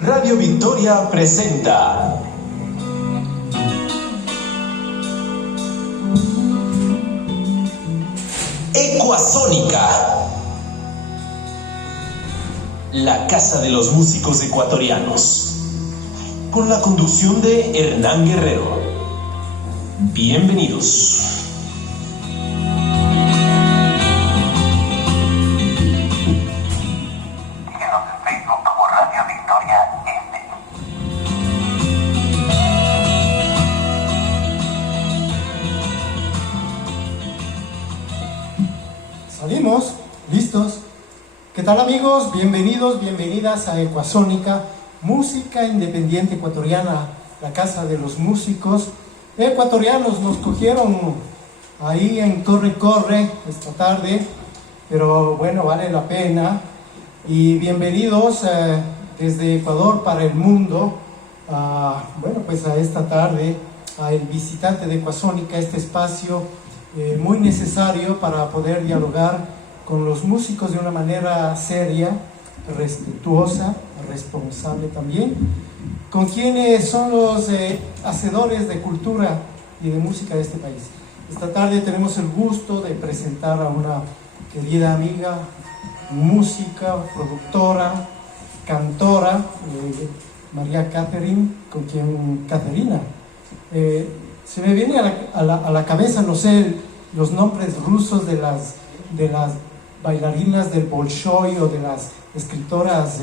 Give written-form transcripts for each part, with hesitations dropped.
Radio Victoria presenta Ecuasónica, la casa de los músicos ecuatorianos, con la conducción de Hernán Guerrero. Bienvenidos. Salimos, listos. ¿Qué tal, amigos? Bienvenidos, bienvenidas a Ecuasónica, música independiente ecuatoriana, la casa de los músicos ecuatorianos. Nos cogieron ahí en corre esta tarde, pero bueno, vale la pena. Y bienvenidos desde Ecuador para el mundo, pues a esta tarde, a el visitante de Ecuasónica, este espacio muy necesario para poder dialogar con los músicos de una manera seria, respetuosa, responsable también, con quienes son los hacedores de cultura y de música de este país. Esta tarde tenemos el gusto de presentar a una querida amiga, música, productora, cantora, María Catherine, con quien Caterina. Se me viene a la cabeza, no sé, los nombres rusos de las bailarinas del Bolshoi o de las escritoras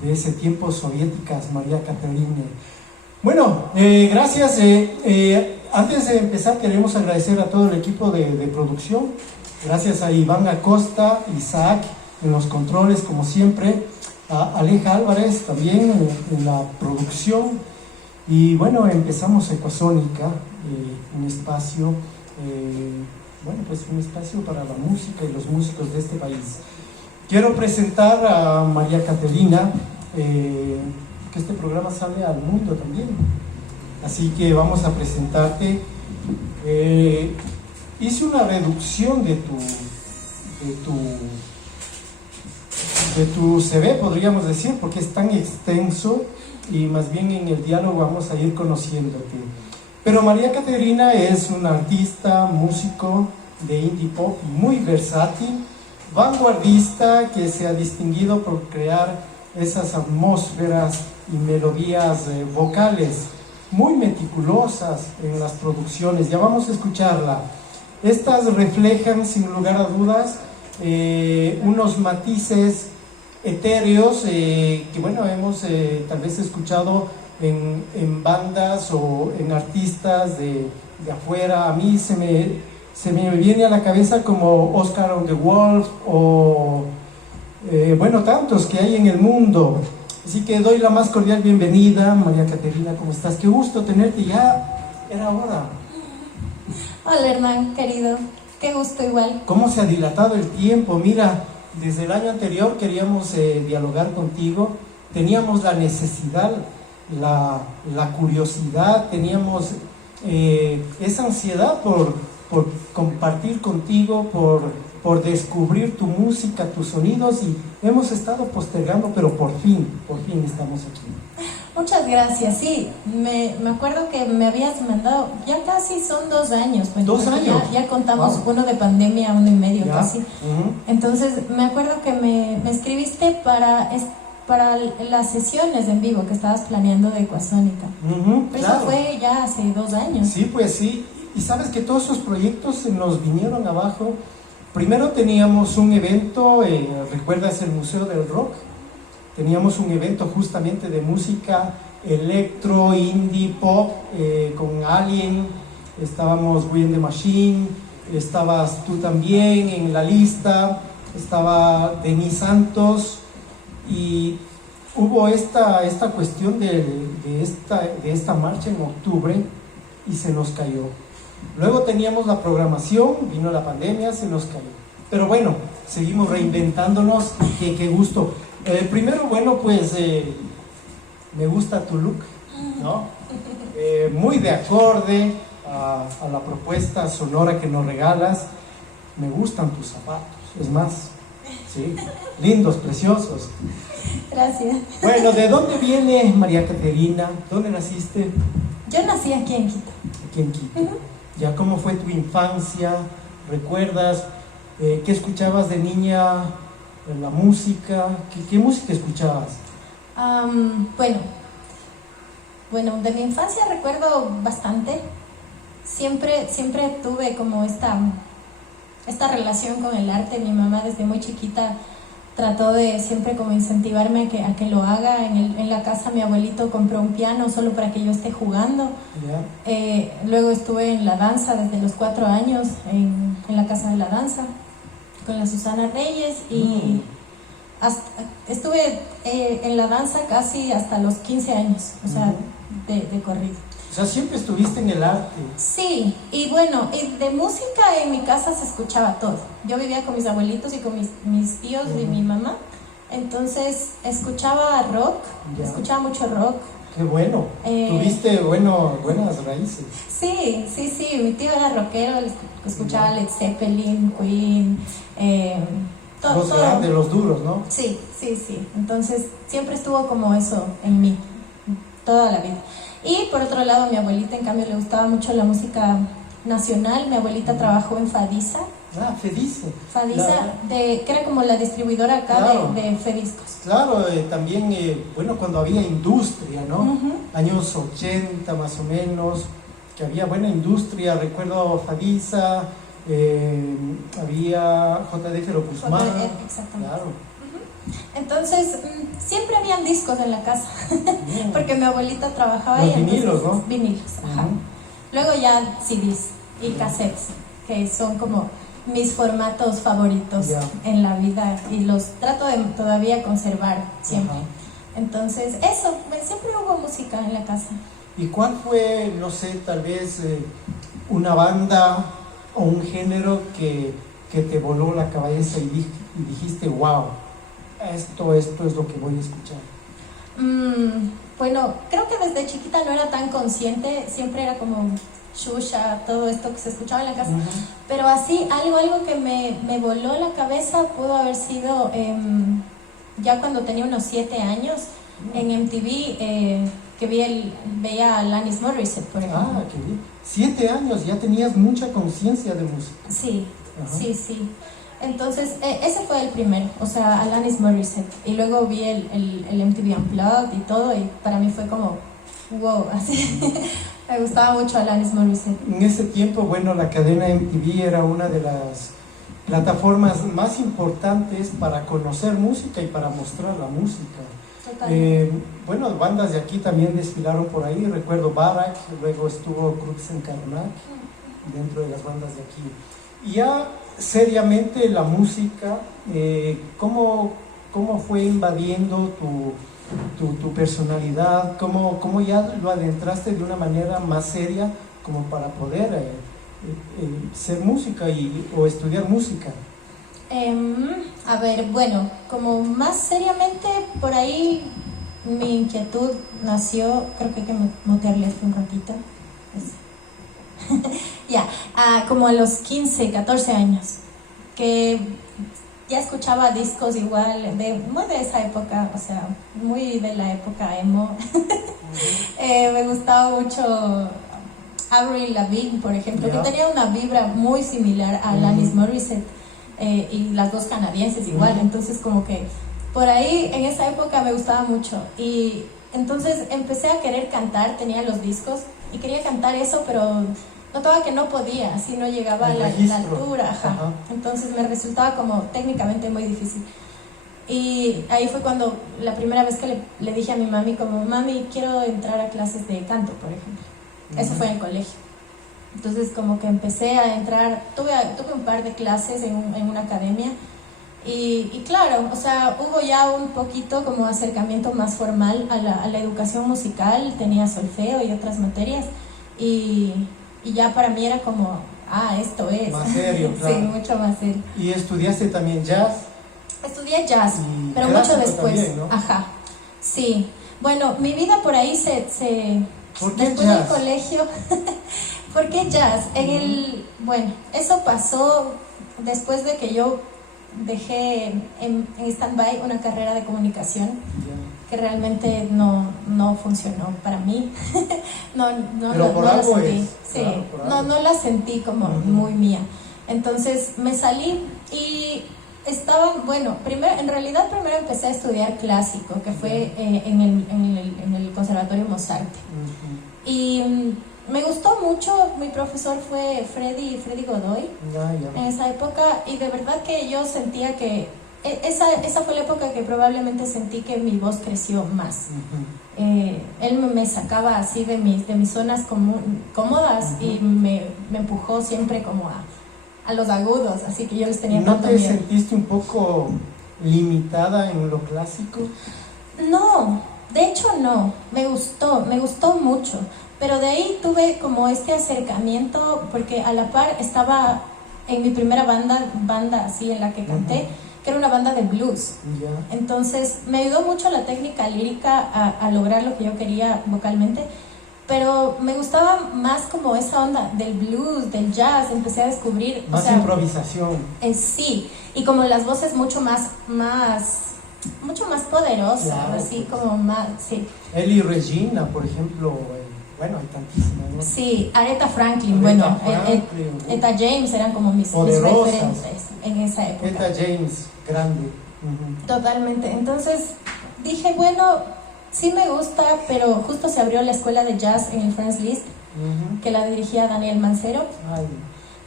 de ese tiempo soviéticas, María Caterina. Bueno, gracias. Antes de empezar queremos agradecer a todo el equipo de producción. Gracias a Iván Acosta, Isaac en los controles como siempre, a Aleja Álvarez también en la producción. Y bueno, empezamos Ecuasónica, un espacio, un espacio para la música y los músicos de este país. Quiero presentar a María Caterina, que este programa sale al mundo también. Así que vamos a presentarte. Hice una reducción de tu CV, podríamos decir, porque es tan extenso. Y más bien en el diálogo vamos a ir conociéndote. Pero María Caterina es una artista, músico de indie pop muy versátil, vanguardista, que se ha distinguido por crear esas atmósferas y melodías vocales muy meticulosas en las producciones. Ya vamos a escucharla. Estas reflejan sin lugar a dudas unos matices etéreos que bueno, hemos tal vez escuchado en bandas o en artistas de afuera. A mí se me viene a la cabeza como Oscar on the Wolf o tantos que hay en el mundo. Así que doy la más cordial bienvenida. María Caterina, ¿cómo estás? Qué gusto tenerte, ya era hora. Hola, Hernán, querido, qué gusto igual. ¿Cómo se ha dilatado el tiempo? Mira, desde el año anterior queríamos dialogar contigo, teníamos la necesidad, la curiosidad, teníamos esa ansiedad por compartir contigo, por descubrir tu música, tus sonidos, y hemos estado postergando, pero por fin estamos aquí. Muchas gracias, sí, me acuerdo que me habías mandado, ya casi son 2 años. Pues, 2 años. Ya contamos, uno de pandemia, 1 y medio ¿Ya? casi. Entonces, me acuerdo que me escribiste para las sesiones en vivo que estabas planeando de Ecuasónica. Pero Claro. eso fue ya hace 2 años. Sí, pues sí. Y sabes que todos esos proyectos se nos vinieron abajo. Primero teníamos un evento, ¿recuerdas el Museo del Rock? Teníamos un evento justamente de música electro, indie, pop, con Alien, estábamos We and the Machine, estabas tú también en la lista, estaba Denis Santos, y hubo esta cuestión de esta marcha en octubre y se nos cayó. Luego teníamos la programación, vino la pandemia, se nos cayó. Pero bueno, seguimos reinventándonos, qué gusto. Primero, bueno, pues me gusta tu look, ¿no? Muy de acorde a la propuesta sonora que nos regalas. Me gustan tus zapatos, es más, sí, lindos, preciosos. gracias. Bueno, ¿de dónde viene María Caterina? ¿Dónde naciste? Yo nací aquí en Quito. Aquí en Quito. ¿Ya cómo fue tu infancia? ¿Recuerdas qué escuchabas de niña? ¿La música? ¿Qué música escuchabas? Bueno, de mi infancia recuerdo bastante. Siempre tuve como esta relación con el arte. Mi mamá desde muy chiquita trató de siempre como incentivarme a que lo haga. En la casa mi abuelito compró un piano solo para que yo esté jugando. Yeah. Luego estuve en la danza desde los 4 años, en la casa de la danza, con la Susana Reyes, y estuve en la danza casi hasta los 15 años, o sea, de corrido. O sea, siempre estuviste en el arte. Sí, y bueno, de música en mi casa se escuchaba todo. Yo vivía con mis abuelitos y con mis tíos y mi mamá, entonces escuchaba rock, escuchaba mucho rock. ¡Qué bueno! Tuviste buenas raíces. Sí, mi tío era rockero, escuchaba Led Zeppelin, Queen, Los grandes, los duros, ¿no? Sí, entonces siempre estuvo como eso en mí, toda la vida. Y por otro lado, mi abuelita, en cambio, le gustaba mucho la música nacional. Mi abuelita trabajó en Fadisa. Ah, Fedice. Fadisa, que era como la distribuidora acá, claro, de Fediscos. Claro, también, cuando había industria, ¿no? Años 80 más o menos, que había buena industria. Recuerdo Fadisa, había JD Guzmán. Exactamente. Claro. Entonces, siempre habían discos en la casa, porque mi abuelita trabajaba ahí. Vinilos, ¿no? Vinilos, ajá. Luego ya CDs y cassettes, que son como mis formatos favoritos en la vida, y los trato de todavía conservar siempre. Entonces, eso, siempre hubo música en la casa. ¿Y cuál fue, no sé, tal vez una banda o un género que te voló la cabeza y dijiste, wow, esto es lo que voy a escuchar? Bueno, creo que desde chiquita no era tan consciente, siempre era como Xuxa, todo esto que se escuchaba en la casa, pero así algo que me voló la cabeza pudo haber sido ya cuando tenía unos 7 años, en MTV, que veía a Alanis Morissette, por ejemplo. Ah, qué bien. 7 años, ya tenías mucha conciencia de música. Sí. Entonces, ese fue el primero, o sea, Alanis Morissette. Y luego vi el MTV Unplugged y todo, y para mí fue como, wow, así. Me gustaba mucho Alanis Morissette. En ese tiempo, la cadena MTV era una de las plataformas más importantes para conocer música y para mostrar la música. Bandas de aquí también desfilaron por ahí. Recuerdo Barak, luego estuvo Crux en Karnak, dentro de las bandas de aquí. Y ya seriamente la música, ¿cómo fue invadiendo tu personalidad? ¿Cómo ya lo adentraste de una manera más seria como para poder ser música o estudiar música? A ver, como más seriamente, por ahí mi inquietud nació, creo que hay que mutearle esto un ratito. Como a los 15, 14 años, que ya escuchaba discos igual, muy de esa época, o sea, muy de la época emo. Me gustaba mucho Avril Lavigne, por ejemplo, que tenía una vibra muy similar a Alanis Morissette, y las dos canadienses igual, entonces como que por ahí en esa época me gustaba mucho, y entonces empecé a querer cantar, tenía los discos y quería cantar eso, pero notaba que no podía, así no llegaba a la altura, entonces me resultaba como técnicamente muy difícil. Y ahí fue cuando la primera vez que le dije a mi mami, como, mami, quiero entrar a clases de canto, por ejemplo. Eso fue en el colegio. Entonces como que empecé a entrar, tuve un par de clases en una academia, y claro, o sea, hubo ya un poquito como acercamiento más formal a la educación musical, tenía solfeo y otras materias, y ya para mí era como, esto es. Más serio, claro. Sí, mucho más serio. ¿Y estudiaste también jazz? Estudié jazz, pero mucho después. También, ¿no? Sí. Bueno, mi vida por ahí ¿Por qué después jazz? del colegio. ¿Por qué jazz? Eso pasó después de que yo dejé en stand-by una carrera de comunicación Ya. que realmente no funcionó para mí. Pero por la algo sentí. es, Sí, claro, por algo. no la sentí como muy mía. Entonces me salí y estaba, bueno, primero empecé a estudiar clásico, que fue en el Conservatorio Mozart. Ujú. Y me gustó mucho, mi profesor fue Freddy Godoy Ya. en esa época, y de verdad que yo sentía que esa fue la época que probablemente sentí que mi voz creció más. Ujú. Él me sacaba así de mis zonas cómodas y me empujó siempre como a los agudos, así que yo les tenía ¿No tanto te miedo. sentiste un poco limitada en lo clásico? No, de hecho no, me gustó mucho, pero de ahí tuve como este acercamiento porque a la par estaba en mi primera banda así en la que canté, que era una banda de blues. Ya. Entonces me ayudó mucho la técnica lírica a lograr lo que yo quería vocalmente, pero me gustaba más como esa onda del blues, del jazz, empecé a descubrir, Más improvisación. sí, y como las voces mucho más poderosas, Claro, así pues. como más, sí. Él y Regina, por ejemplo, bueno, hay tantísimas, ¿no? Sí, Aretha Franklin, Aretha bueno, Franklin, Etta James eran como mis poderosas. referentes en esa época. Etta James, grande. Ujú. Totalmente. Entonces dije, bueno, sí me gusta, pero justo se abrió la escuela de jazz en el Friends List, Ujú. que la dirigía Daniel Mancero. Ay,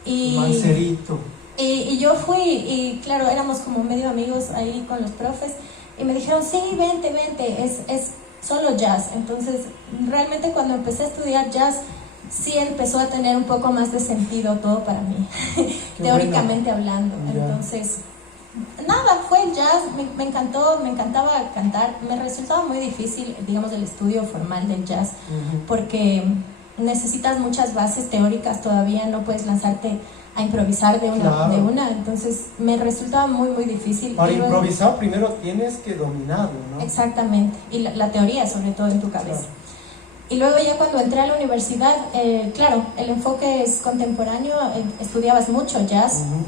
Y, Mancerito. y yo fui, y claro, éramos como medio amigos ahí con los profes, y me dijeron, sí, vente, es solo jazz. Entonces, realmente cuando empecé a estudiar jazz, sí empezó a tener un poco más de sentido todo para mí, teóricamente hablando. Ya. Entonces, nada, fue el jazz, me encantó, me encantaba cantar. Me resultaba muy difícil, digamos, el estudio formal del jazz, Ujú. porque necesitas muchas bases teóricas todavía, no puedes lanzarte a improvisar de Claro. una, entonces me resultaba muy difícil. Para Y luego- improvisar primero tienes que dominarlo, ¿no? Exactamente, y la teoría sobre todo en tu cabeza. Claro. Y luego ya cuando entré a la universidad, claro, el enfoque es contemporáneo, estudiabas mucho jazz, Ujú.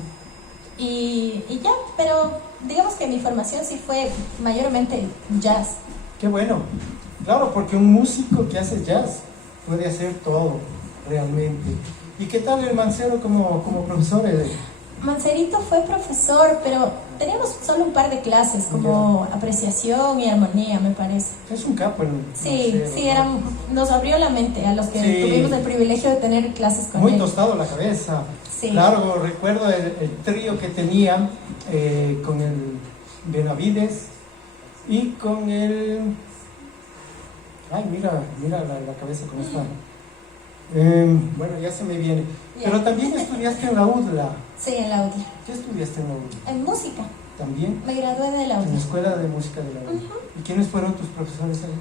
y ya, pero digamos que mi formación sí fue mayormente jazz. Qué bueno. Claro, porque un músico que hace jazz puede hacer todo, realmente. ¿Y qué tal el Mancero como profesor? Mancerito fue profesor, pero teníamos solo un par de clases, como apreciación y armonía, me parece. Es un capo el Sí, Mancero, sí, ¿no? nos abrió la mente a los que Sí. tuvimos el privilegio de tener clases con Muy él. tostado la cabeza. Sí. Claro, recuerdo el trío que tenía con el Benavides y con el... Ay, mira la cabeza cómo está. Bueno, ya se me viene. Ya. Pero también estudiaste en la UDLA. Sí, en la UDLA. ¿Qué estudiaste en la UDLA? En música, También. me gradué de la En la UDLA. Escuela de Música de la UDLA. ¿Y quiénes fueron tus profesores ahí?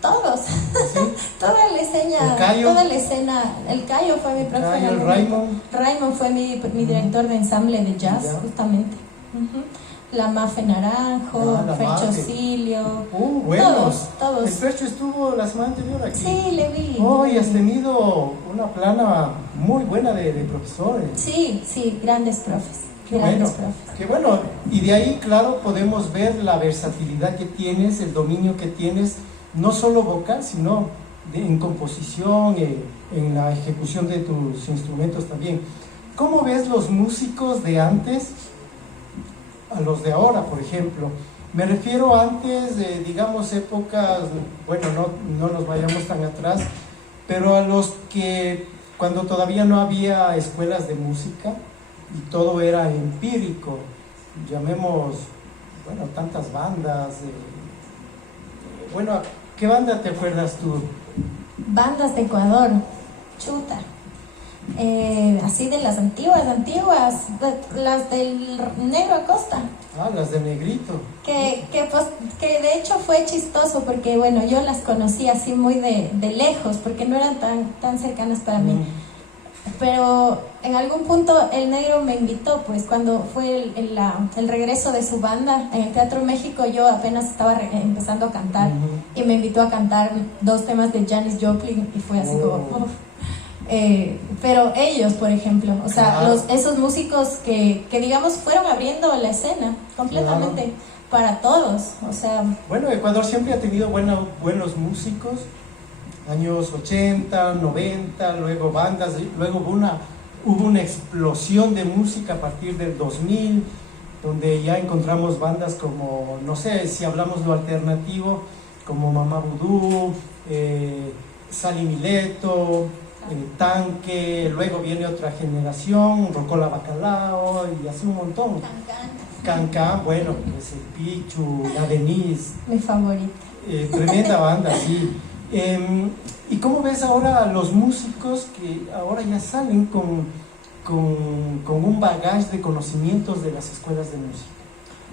Todos, ¿Sí? toda la escena, ¿El Cayo? toda la escena. El Cayo fue mi profe. Cayo, en el algún Raymond. momento. Raymond fue mi director de ensamble de jazz, Ya. justamente. Ujú. La Mafe Naranjo, La Fercho Mafe. Silio. Buenos. Todos. El Fercho estuvo la semana anterior aquí. Sí, le vi. Hoy has tenido una plana muy buena de profesores. Sí, grandes profes. Qué Grandes bueno, profes. qué bueno. Y de ahí, claro, podemos ver la versatilidad que tienes, el dominio que tienes, no solo vocal, sino en composición, en la ejecución de tus instrumentos también. ¿Cómo ves los músicos de antes a los de ahora, por ejemplo? Me refiero antes de, digamos, épocas, bueno, no nos vayamos tan atrás, pero a los que cuando todavía no había escuelas de música y todo era empírico, llamemos, bueno, tantas bandas. Bueno, ¿qué banda te acuerdas tú? Bandas de Ecuador, chuta. Así de las antiguas, las del Negro Acosta. Ah, las de Negrito. Que de hecho fue chistoso porque, bueno, yo las conocí así muy de lejos porque no eran tan cercanas para mí. Pero en algún punto el Negro me invitó, pues cuando fue el regreso de su banda en el Teatro México, yo apenas estaba empezando a cantar y me invitó a cantar 2 temas de Janis Joplin y fue así como... uf. Pero ellos, por ejemplo, o sea, Claro. esos músicos que digamos fueron abriendo la escena completamente para todos, o sea, Bueno, Ecuador siempre ha tenido buenos músicos, años 80, 90, luego bandas, luego hubo una explosión de música a partir del 2000, donde ya encontramos bandas como, no sé, si hablamos lo alternativo, como Mamá Vudú, Sally Mileto, Tanque, luego viene otra generación, Rocola Bacalao, y así un montón. Cancán, bueno, pues el Pichu, la Denise, mi favorita. tremenda banda, sí. ¿Y cómo ves ahora a los músicos que ahora ya salen con un bagaje de conocimientos de las escuelas de música?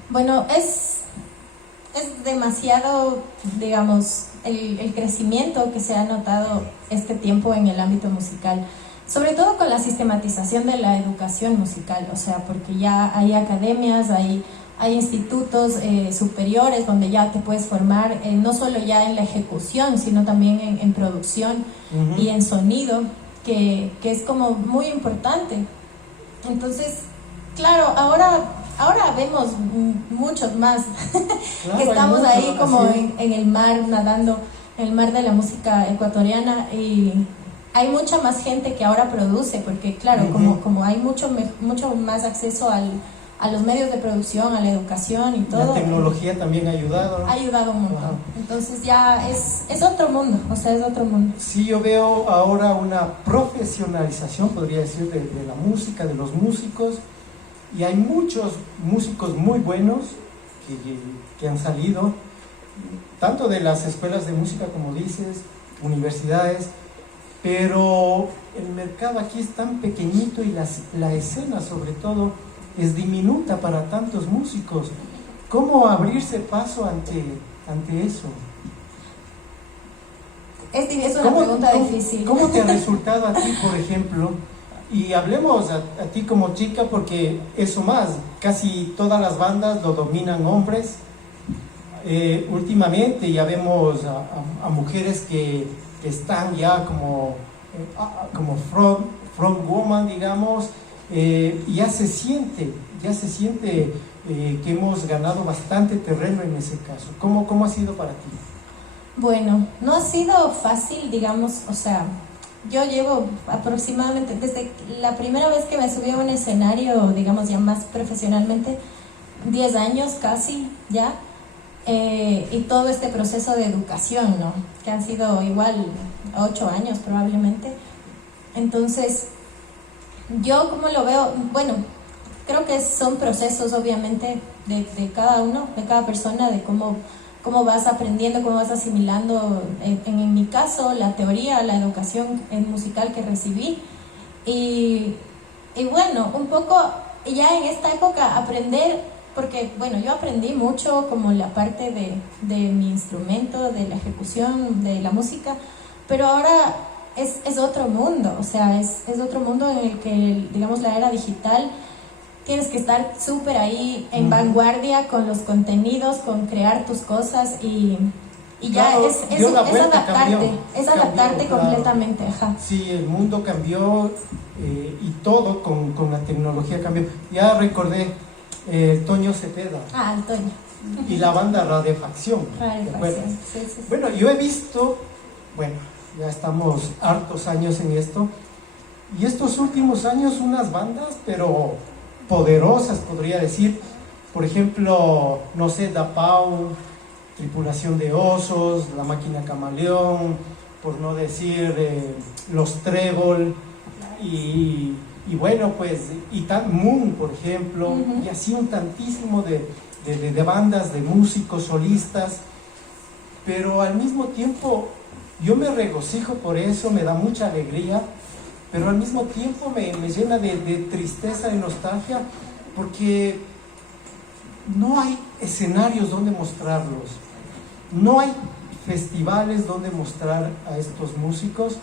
Bueno, es demasiado, digamos, el crecimiento que se ha notado este tiempo en el ámbito musical, sobre todo con la sistematización de la educación musical, o sea, porque ya hay academias, hay institutos superiores donde ya te puedes formar, no solo ya en la ejecución, sino también en producción y en sonido, que es como muy importante. Entonces, claro, ahora vemos muchos más Claro, que estamos hay mucho, ahí como así en el mar, nadando en el mar de la música ecuatoriana, y hay mucha más gente que ahora produce, porque claro, como hay mucho más acceso a los medios de producción, a la educación y todo. La tecnología también ha ayudado, ¿no? Ha ayudado un montón. Ajá. Entonces ya es otro mundo, o sea, es otro mundo. Sí, yo veo ahora una profesionalización, podría decir, de la música, de los músicos, y hay muchos músicos muy buenos que han salido, tanto de las escuelas de música, como dices, universidades, pero el mercado aquí es tan pequeñito y la escena, sobre todo, es diminuta para tantos músicos. ¿Cómo abrirse paso ante eso? Es una pregunta difícil. ¿Cómo te ha resultado a ti, por ejemplo? Y hablemos a ti como chica, porque eso más, casi todas las bandas lo dominan hombres. Últimamente ya vemos a mujeres que están ya como front woman, digamos, y ya se siente que hemos ganado bastante terreno en ese caso. ¿Cómo ha sido para ti? Bueno, no ha sido fácil, digamos, o sea, yo llevo aproximadamente, desde la primera vez que me subí a un escenario, digamos ya más profesionalmente, 10 años casi ya, y todo este proceso de educación, ¿no? Que han sido igual 8 años probablemente. Entonces, yo como lo veo, bueno, creo que son procesos obviamente de cada uno, de cada persona, de cómo vas aprendiendo, cómo vas asimilando, en mi caso, la teoría, la educación musical que recibí. Y bueno, un poco ya en esta época aprender, porque bueno, yo aprendí mucho como la parte de mi instrumento, de la ejecución, de la música, pero ahora es otro mundo, o sea, es otro mundo en el que, digamos, la era digital, tienes que estar súper ahí en vanguardia con los contenidos, con crear tus cosas, y ya Claro, es adaptarte claro. completamente, ajá. Sí, el mundo cambió, y todo con la tecnología cambió. Ya recordé Toño Cepeda Antonio. y la banda Radiofacción. ¿te acuerdas? Sí. Bueno, yo he visto, bueno, ya estamos hartos años en esto, y estos últimos años unas bandas, pero poderosas, podría decir, por ejemplo, no sé, Da Pau, Tripulación de Osos, La Máquina Camaleón, por no decir Los Trébol, y bueno, pues, y Moon, por ejemplo, y así un tantísimo de bandas, de músicos, solistas, pero al mismo tiempo yo me regocijo por eso, me da mucha alegría, pero al mismo tiempo me llena de tristeza, de nostalgia, porque no hay escenarios donde mostrarlos, no hay festivales donde mostrar a estos músicos,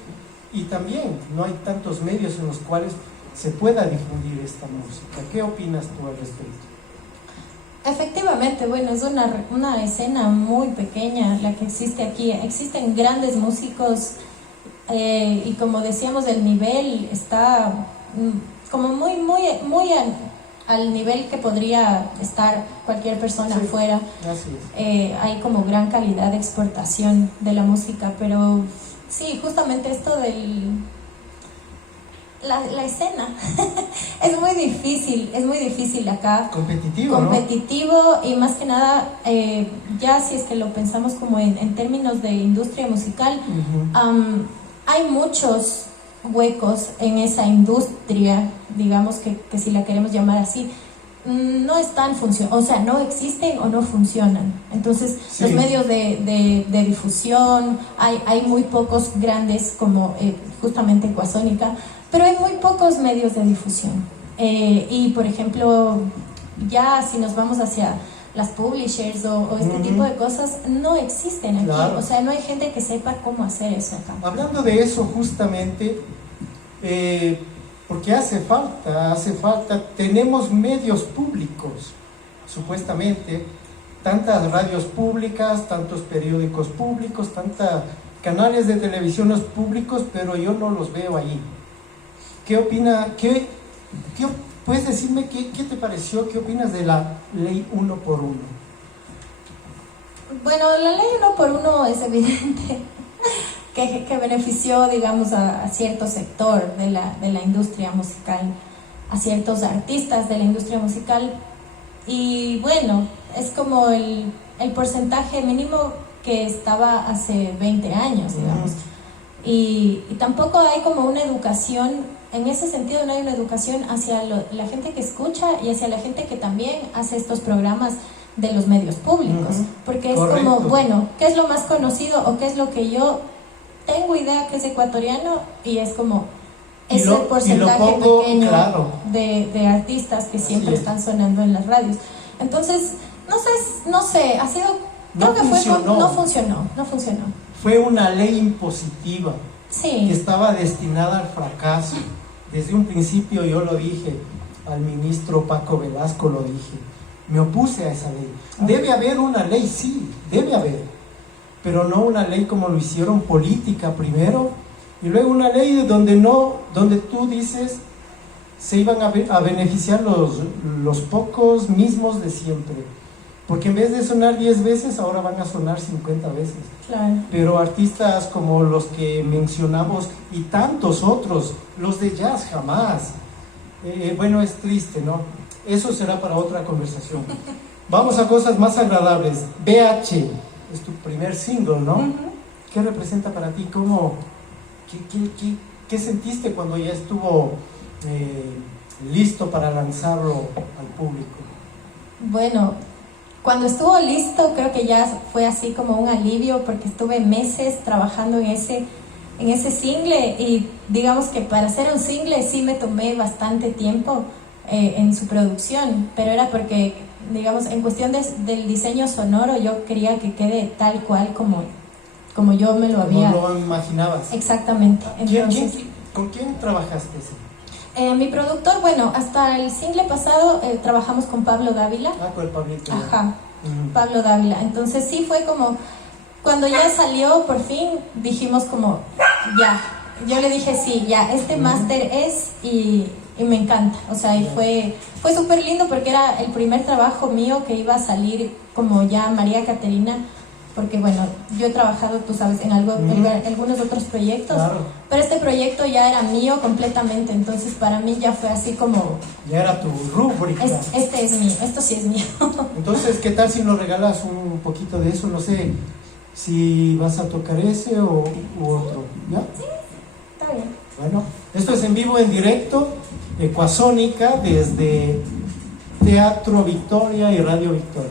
y también no hay tantos medios en los cuales se pueda difundir esta música. ¿Qué opinas tú al respecto? Efectivamente, bueno, es una escena muy pequeña la que existe aquí. Existen grandes músicos y como decíamos, el nivel está como muy al nivel que podría estar cualquier persona Sí, afuera. así es. Hay como gran calidad de exportación de la música, pero sí, justamente esto la escena es muy difícil acá. Competitivo, Competitivo, ¿no? Y más que nada, ya si es que lo pensamos como en términos de industria musical, hay muchos huecos en esa industria, digamos que si la queremos llamar así, no están funcionando, o sea, no existen o no funcionan. Entonces, sí, los medios de difusión, hay muy pocos grandes como justamente Ecuasónica, pero hay muy pocos medios de difusión. Y, por ejemplo, ya si nos vamos hacia las publishers o este tipo de cosas, no existen aquí. Claro. O sea, no hay gente que sepa cómo hacer eso acá. Hablando de eso justamente, porque hace falta, tenemos medios públicos, supuestamente, tantas radios públicas, tantos periódicos públicos, tantos canales de televisión públicos, pero yo no los veo allí. ¿Qué opina? ¿Puedes decirme qué te pareció? ¿Qué opinas de la ley 1 por 1? Bueno, la ley 1 por 1 es evidente que benefició, digamos, a cierto sector de la industria musical, a ciertos artistas de la industria musical. Y bueno, es como el porcentaje mínimo que estaba hace 20 años, digamos. Y tampoco hay como una educación, en ese sentido no hay una educación hacia la gente que escucha y hacia la gente que también hace estos programas de los medios públicos. Porque es correcto. como, bueno, ¿qué es lo más conocido o qué es lo que yo tengo idea que es ecuatoriano? Y es como ese porcentaje pequeño, claro, de artistas que siempre están sonando en las radios. Entonces, no sé, ha sido, creo que no funcionó. Fue una ley impositiva, Sí. que estaba destinada al fracaso. Desde un principio yo lo dije, al ministro Paco Velasco lo dije, me opuse a esa ley. Debe haber una ley, sí, debe haber, pero no una ley como lo hicieron, política primero, y luego una ley donde tú dices se iban a beneficiar los pocos mismos de siempre, porque en vez de sonar 10 veces, ahora van a sonar 50 veces. Claro. Pero artistas como los que mencionamos y tantos otros, los de jazz jamás. Bueno, es triste, ¿no? Eso será para otra conversación. Vamos a cosas más agradables. BH es tu primer single, ¿no? ¿Qué representa para ti? ¿Qué sentiste cuando ya estuvo listo para lanzarlo al público? Bueno, cuando estuvo listo, creo que ya fue así como un alivio, porque estuve meses trabajando en ese single, y digamos que para hacer un single sí me tomé bastante tiempo en su producción, pero era porque, digamos, en cuestión del diseño sonoro, yo quería que quede tal cual como yo me lo había... Como lo imaginabas. Exactamente. Entonces, ¿Con quién trabajaste? mi productor, bueno, hasta el single pasado trabajamos con Pablo Dávila. Con el Pablito. Ajá, Pablo Dávila. Entonces sí fue como, cuando ya salió, por fin, dijimos como, ya. Yo le dije, sí, ya, este máster es, y me encanta. O sea, y fue súper lindo, porque era el primer trabajo mío que iba a salir como ya María Caterina. Porque bueno, yo he trabajado, tú sabes, en algunos otros proyectos, claro, pero este proyecto ya era mío completamente, entonces para mí ya fue así como... Ya era tu rúbrica. Este es mío, esto sí es mío. Entonces, ¿qué tal si nos regalas un poquito de eso? No sé si vas a tocar ese u otro, ¿ya? Sí, está bien. Bueno, esto es en vivo, en directo, Ecuasónica, desde Teatro Victoria y Radio Victoria.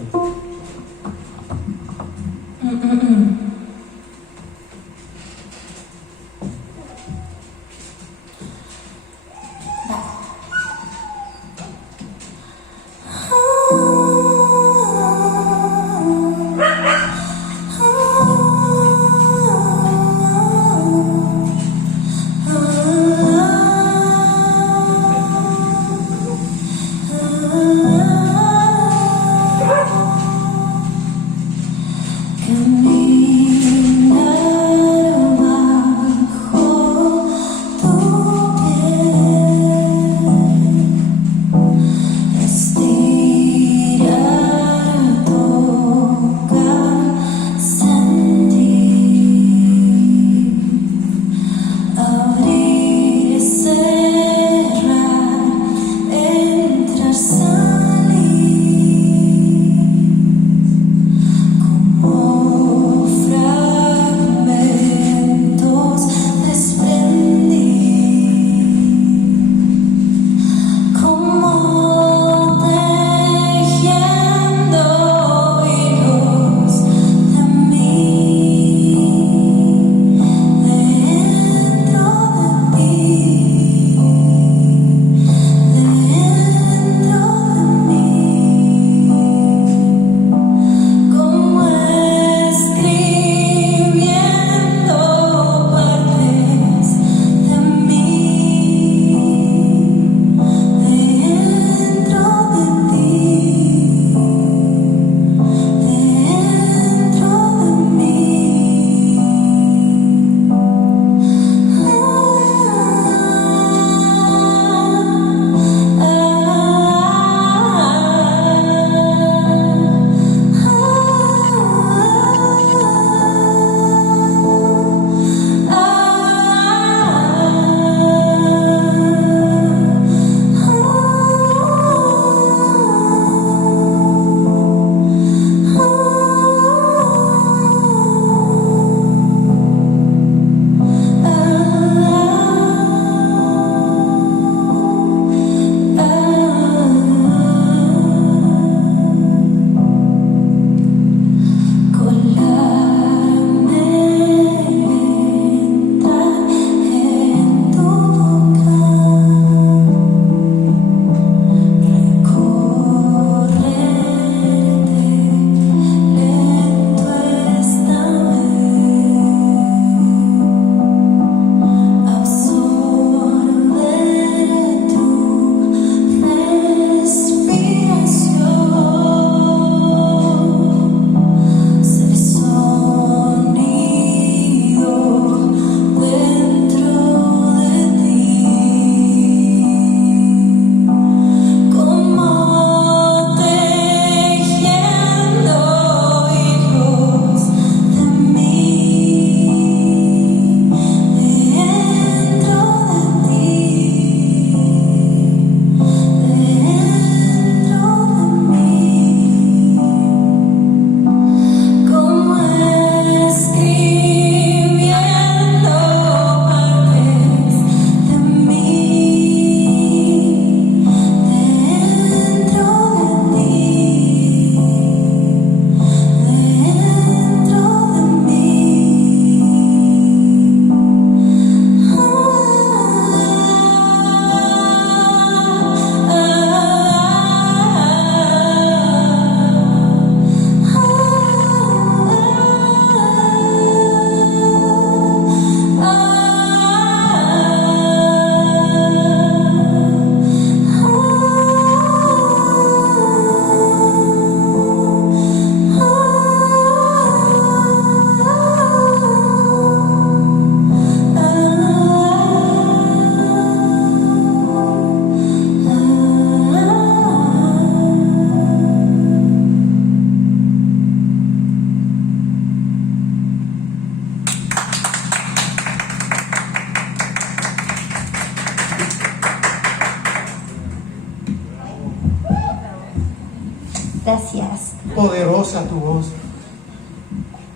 hermosa tu voz.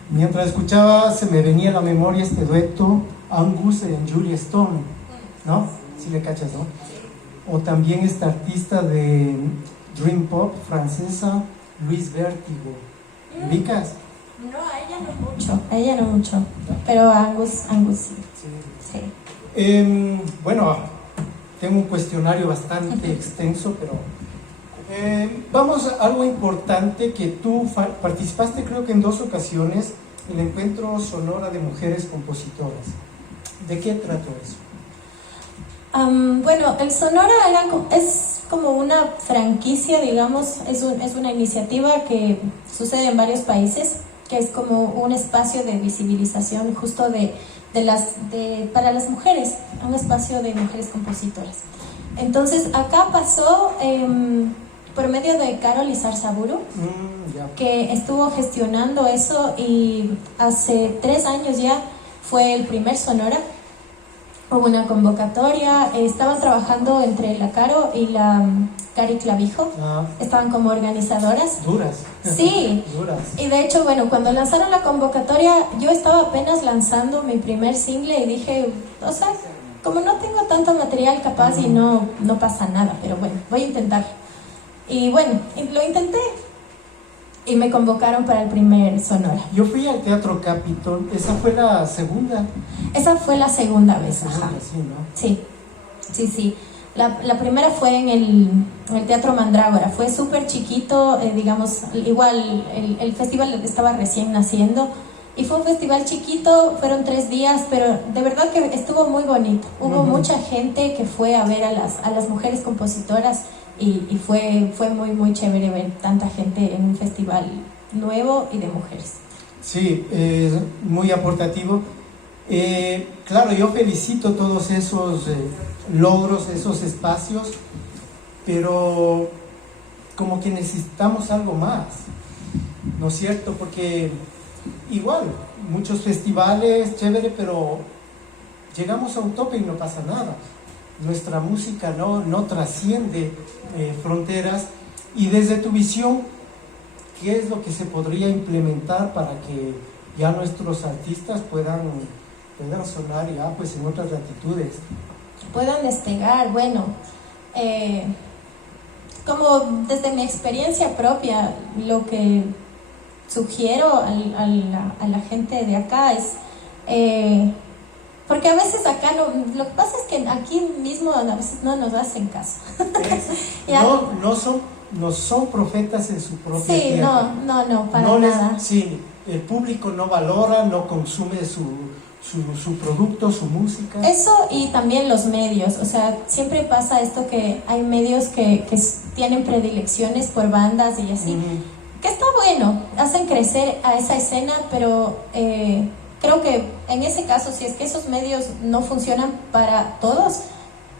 Mientras escuchaba se me venía a la memoria este dueto Angus en Julia Stone, ¿no? Si le cachas, ¿no? O también esta artista de Dream Pop francesa, Louise Vertigo. ¿Ubicas? No, a ella no mucho, pero Angus sí. Bueno, tengo un cuestionario bastante extenso, pero vamos a algo importante que tú participaste, creo que en 2 ocasiones, en el Encuentro Sonora de Mujeres Compositoras. ¿De qué trató eso? Bueno, el Sonora es como una franquicia, digamos, es una iniciativa que sucede en varios países, que es como un espacio de visibilización justo para las mujeres, un espacio de mujeres compositoras. Entonces, acá pasó por medio de Carol Izarzaburu, que estuvo gestionando eso, y hace 3 años ya fue el primer Sonora. Hubo una convocatoria, estaban trabajando entre la Caro y la Cari Clavijo, estaban como organizadoras. Duras. Sí, duras. Y de hecho, bueno, cuando lanzaron la convocatoria, yo estaba apenas lanzando mi primer single y dije, o sea, como no tengo tanto material capaz y no pasa nada, pero bueno, voy a intentar. Y bueno, lo intenté y me convocaron para el primer Sonora. Yo fui al Teatro Capitol, esa fue la segunda. Esa fue la segunda vez, ajá. Sí, ¿no? Sí. La primera fue en el Teatro Mandrágora, fue súper chiquito, digamos, igual el festival estaba recién naciendo y fue un festival chiquito, fueron 3 días, pero de verdad que estuvo muy bonito. Hubo mucha gente que fue a ver a las mujeres compositoras y fue muy, muy chévere ver tanta gente en un festival nuevo y de mujeres. Sí, muy aportativo. Claro, yo felicito todos esos logros, esos espacios, pero como que necesitamos algo más, ¿no es cierto? Porque igual, muchos festivales, chévere, pero llegamos a un tope y no pasa nada. Nuestra música no trasciende fronteras. Y desde tu visión, ¿qué es lo que se podría implementar para que ya nuestros artistas puedan sonar ya pues en otras latitudes? Puedan despegar, bueno, como desde mi experiencia propia, lo que sugiero a la gente de acá es, porque a veces acá lo que pasa es que aquí mismo a veces no nos hacen caso. No son profetas en su propia tierra. No, para nada. Sí, el público no valora, no consume su producto, su música. Eso, y también los medios, o sea, siempre pasa esto que hay medios que tienen predilecciones por bandas y así, que está bueno, hacen crecer a esa escena, pero creo que en ese caso, si es que esos medios no funcionan para todos,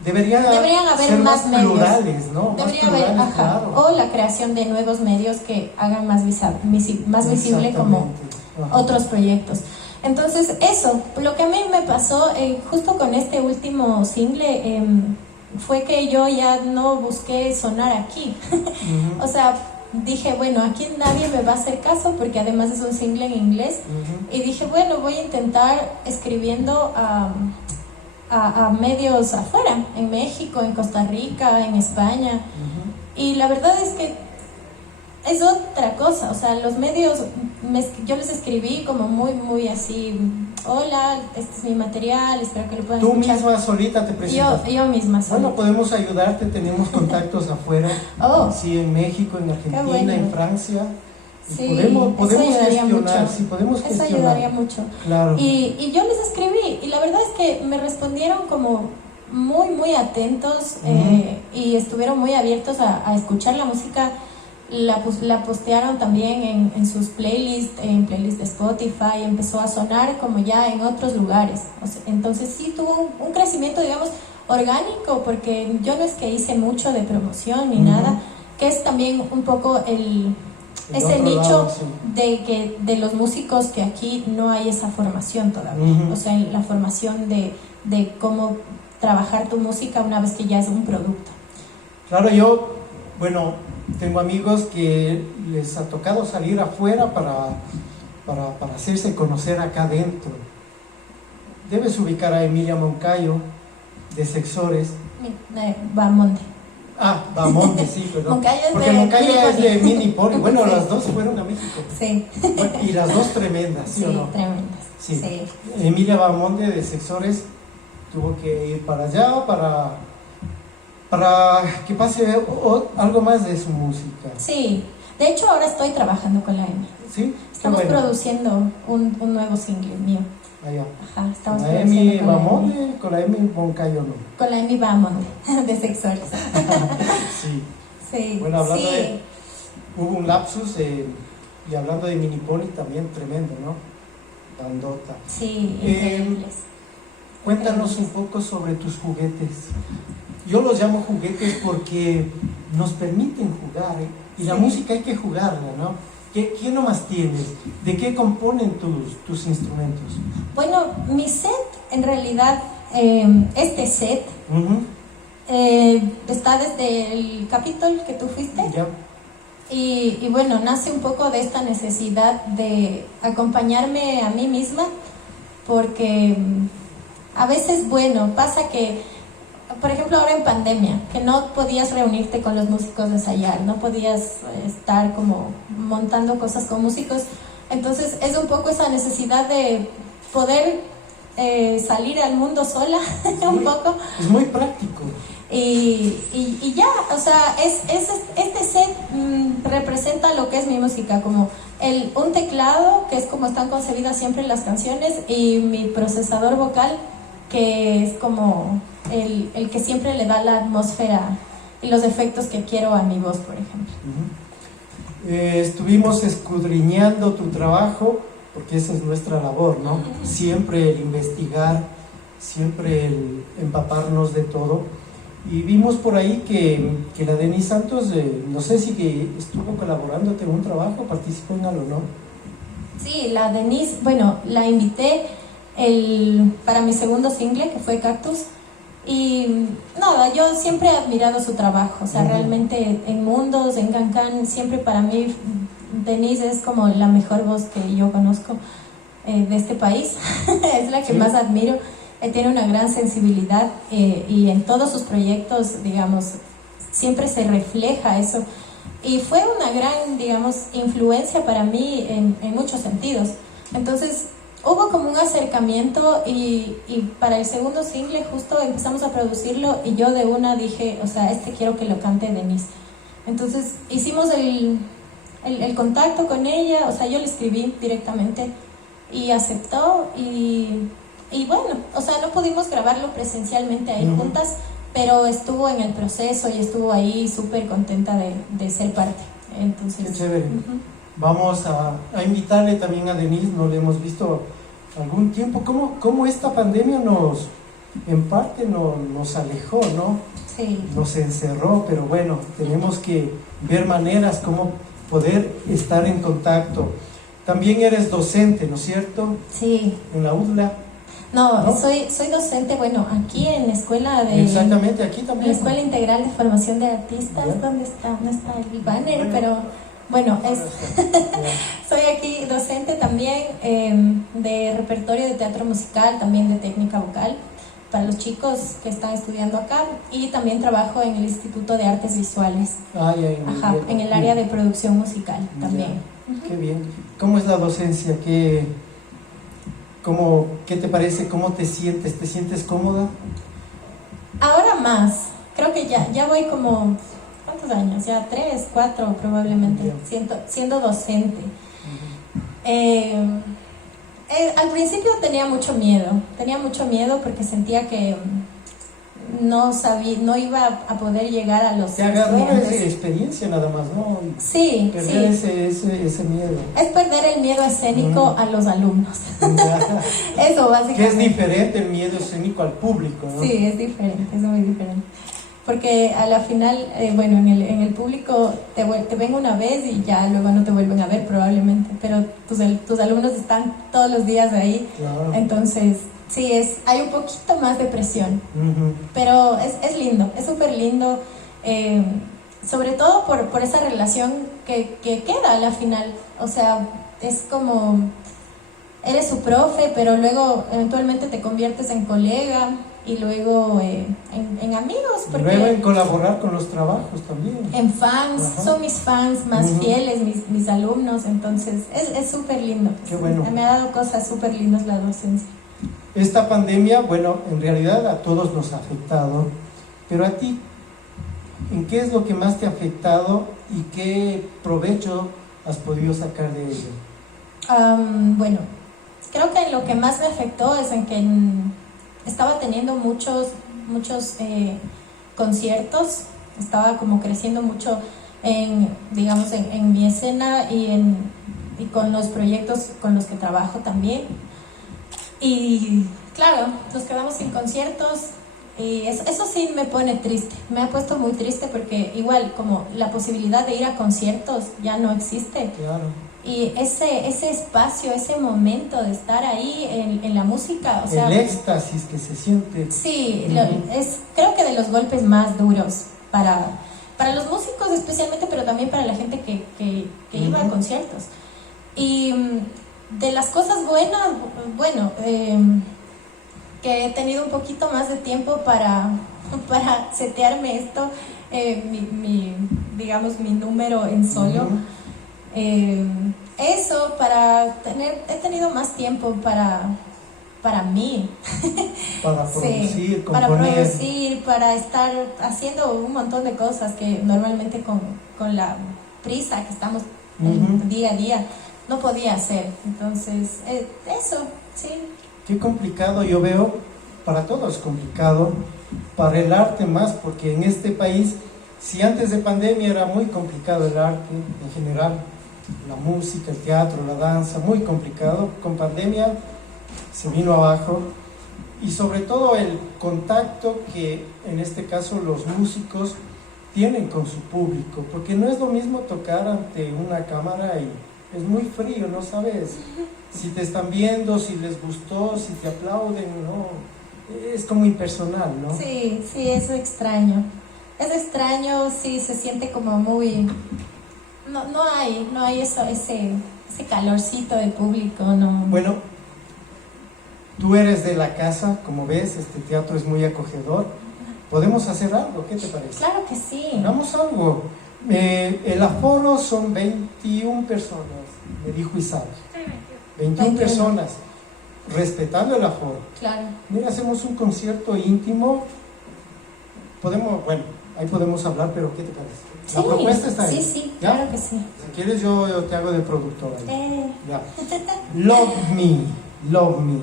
deberían haber ser más medios plurales, ¿no? Debería haber, claro. O la creación de nuevos medios que hagan más visible como otros proyectos. Entonces eso, lo que a mí me pasó justo con este último single fue que yo ya no busqué sonar aquí. O sea, dije, bueno, aquí nadie me va a hacer caso porque además es un single en inglés. Y dije, bueno, voy a intentar escribiendo a medios afuera, en México, en Costa Rica, en España. Y la verdad es que es otra cosa, o sea, los medios, yo les escribí como muy, muy así, hola, este es mi material, espero que lo puedan escuchar. ¿Tú misma solita te presentas? Yo misma solita. Bueno, podemos ayudarte, tenemos contactos afuera, sí, en México, en Argentina, en Francia. Sí, podemos gestionar, mucho. Sí, podemos gestionar. Eso ayudaría mucho. Claro. Y yo les escribí, y la verdad es que me respondieron como muy, muy atentos, y estuvieron muy abiertos a escuchar la música. La postearon también en sus playlists, en playlists de Spotify, empezó a sonar como ya en otros lugares. O sea, entonces sí tuvo un crecimiento, digamos, orgánico, porque yo no es que hice mucho de promoción ni nada, que es también un poco ese nicho lado, sí, de los músicos, que aquí no hay esa formación todavía. O sea, la formación de cómo trabajar tu música una vez que ya es un producto. Claro, bueno, Tengo amigos que les ha tocado salir afuera para hacerse conocer acá adentro. Debes ubicar a Emilia Moncayo, de Sexores. Bahamonde. Bahamonde, sí, perdón. Moncayo es porque de Moncayo Mini es de Pony. Mini Pony. Bueno, Sí. las dos fueron a México. Sí. Y las dos tremendas, ¿sí o no? Tremendas. Sí. Sí. Emilia Bahamonde, de Sexores, tuvo que ir para allá para que pase algo más de su música. Sí. De hecho, ahora estoy trabajando con la Emi. ¿Sí? Estamos Qué bueno. produciendo un nuevo single mío. Allá. Ajá, estamos Con la produciendo Emi con la Emi. Bahamonde, con la Emi Moncayo no. Con la Emi Bahamonde, de Sexores. Sí. Sí. Bueno, hablando sí. de... Hubo un lapsus y hablando de Mini Pony también tremendo, ¿no? Bandota. Sí, increíbles. Cuéntanos un poco sobre tus juguetes. Yo los llamo juguetes porque nos permiten jugar, ¿eh? Y la Sí. música hay que jugarla, ¿no? ¿Qué nomás tienes? ¿De qué componen tus instrumentos? Bueno, mi set, en realidad, este set, Ujú. está desde el Capitol que tú fuiste. Ya. Y bueno, nace un poco de esta necesidad de acompañarme a mí misma, porque a veces, bueno, pasa que, por ejemplo, ahora en pandemia, que no podías reunirte con los músicos de ensayar, no podías estar como montando cosas con músicos, entonces es un poco esa necesidad de poder salir al mundo sola, un poco. Es muy práctico. Y ya, o sea, este set representa lo que es mi música, como un teclado, que es como están concebidas siempre las canciones, y mi procesador vocal, que es como el que siempre le da la atmósfera y los efectos que quiero a mi voz, por ejemplo. Ujú. Estuvimos escudriñando tu trabajo, porque esa es nuestra labor, ¿no? Siempre el investigar, siempre el empaparnos de todo. Y vimos por ahí que la Denise Santos, no sé si que estuvo colaborándote en un trabajo, participó en algo, ¿no? Sí, la Denise, bueno, la invité para mi segundo single, que fue Cactus. Y nada, yo siempre he admirado su trabajo, o sea, realmente en Mundos, en Cancán, siempre para mí Denise es como la mejor voz que yo conozco de este país, es la que más admiro. Tiene una gran sensibilidad y en todos sus proyectos, digamos, siempre se refleja eso. Y fue una gran, digamos, influencia para mí en muchos sentidos. Entonces, hubo como un acercamiento y para el segundo single justo empezamos a producirlo y yo de una dije, o sea, quiero que lo cante Denise. Entonces, hicimos el contacto con ella, o sea, yo le escribí directamente y aceptó y bueno, o sea, no pudimos grabarlo presencialmente ahí juntas, pero estuvo en el proceso y estuvo ahí súper contenta de ser parte. Entonces, qué chévere. Vamos a invitarle también a Denise, no le hemos visto algún tiempo. ¿Cómo esta pandemia en parte nos alejó, ¿no? Sí. Nos encerró, pero bueno, tenemos que ver maneras como poder estar en contacto. También eres docente, ¿no es cierto? Sí. En la UDLA. No, soy docente, bueno, aquí en la escuela de... Exactamente, aquí En también. la Escuela Integral de Formación de Artistas, ¿Ya? ¿dónde está? No está el banner, pero bueno, soy aquí docente también de repertorio de teatro musical, también de técnica vocal para los chicos que están estudiando acá, y también trabajo en el Instituto de Artes Visuales, Ajá, en el área de producción musical también. Ya. Qué bien. ¿Cómo es la docencia? ¿Qué te parece? ¿Cómo te sientes? ¿Te sientes cómoda? Ahora más, creo que ya voy como, ¿cuántos años? Ya 3, 4 probablemente, siendo docente. Al principio tenía mucho miedo porque sentía que no iba a poder llegar a los Te agarró estudiantes. esa experiencia nada más, ¿no? Sí, Perder sí. ese miedo. Es perder el miedo escénico a los alumnos. Eso básicamente. Que es diferente el miedo escénico al público, ¿no? Sí, es diferente, es muy diferente. Porque a la final, bueno, en el público te ven una vez y ya luego no te vuelven a ver probablemente, pero tus alumnos están todos los días ahí, Claro. entonces sí, hay un poquito más de presión, Ujú. pero es lindo, es súper lindo. sobre todo por esa relación que queda a la final. O sea, es como, eres su profe, pero luego eventualmente te conviertes en colega y luego en amigos. Porque luego en colaborar con los trabajos también. En fans, ajá, son mis fans más fieles, mis alumnos, entonces es súper lindo. Qué bueno. Me ha dado cosas súper lindas la docencia. Esta pandemia, bueno, en realidad a todos nos ha afectado, pero a ti, ¿en qué es lo que más te ha afectado y qué provecho has podido sacar de ello? Bueno, creo que lo que más me afectó es en que estaba teniendo muchos conciertos, estaba como creciendo mucho digamos, en mi escena y con los proyectos con los que trabajo también. Y claro, nos quedamos sin conciertos y eso sí me pone triste, me ha puesto muy triste porque igual como la posibilidad de ir a conciertos ya no existe. Claro. Y ese espacio, ese momento de estar ahí en la música, o sea, el éxtasis que se siente. Sí, es creo que de los golpes más duros para los músicos especialmente, pero también para la gente que iba a conciertos. Y de las cosas buenas, bueno, que he tenido un poquito más de tiempo para setearme esto, digamos, mi número en solo. Eso, he tenido más tiempo para mí. Para producir, sí, componer. Para producir, para estar haciendo un montón de cosas que normalmente con la prisa que estamos día a día no podía hacer. Entonces, eso, sí. Qué complicado, yo veo, para todos es complicado, para el arte más, porque en este país, si antes de pandemia era muy complicado el arte en general, la música, el teatro, la danza, muy complicado, con pandemia se vino abajo, y sobre todo el contacto que en este caso los músicos tienen con su público, porque no es lo mismo tocar ante una cámara y es muy frío, no sabes si te están viendo, si les gustó, si te aplauden, no, es como impersonal, ¿no? Sí, es extraño, sí, se siente como muy, no hay ese calorcito de público, no. Bueno, tú eres de la casa, como ves, este teatro es muy acogedor, podemos hacer algo, ¿qué te parece? Claro que sí. Hagamos algo. El aforo son 21 personas, me dijo Isabel. 21 personas, respetando el aforo. Claro. Mira, hacemos un concierto íntimo. Bueno, ahí podemos hablar, pero ¿qué te parece? Sí, la propuesta está ahí. Sí, ¿ya? Claro que sí. Si quieres yo te hago de productor ahí. Ya. Love Me.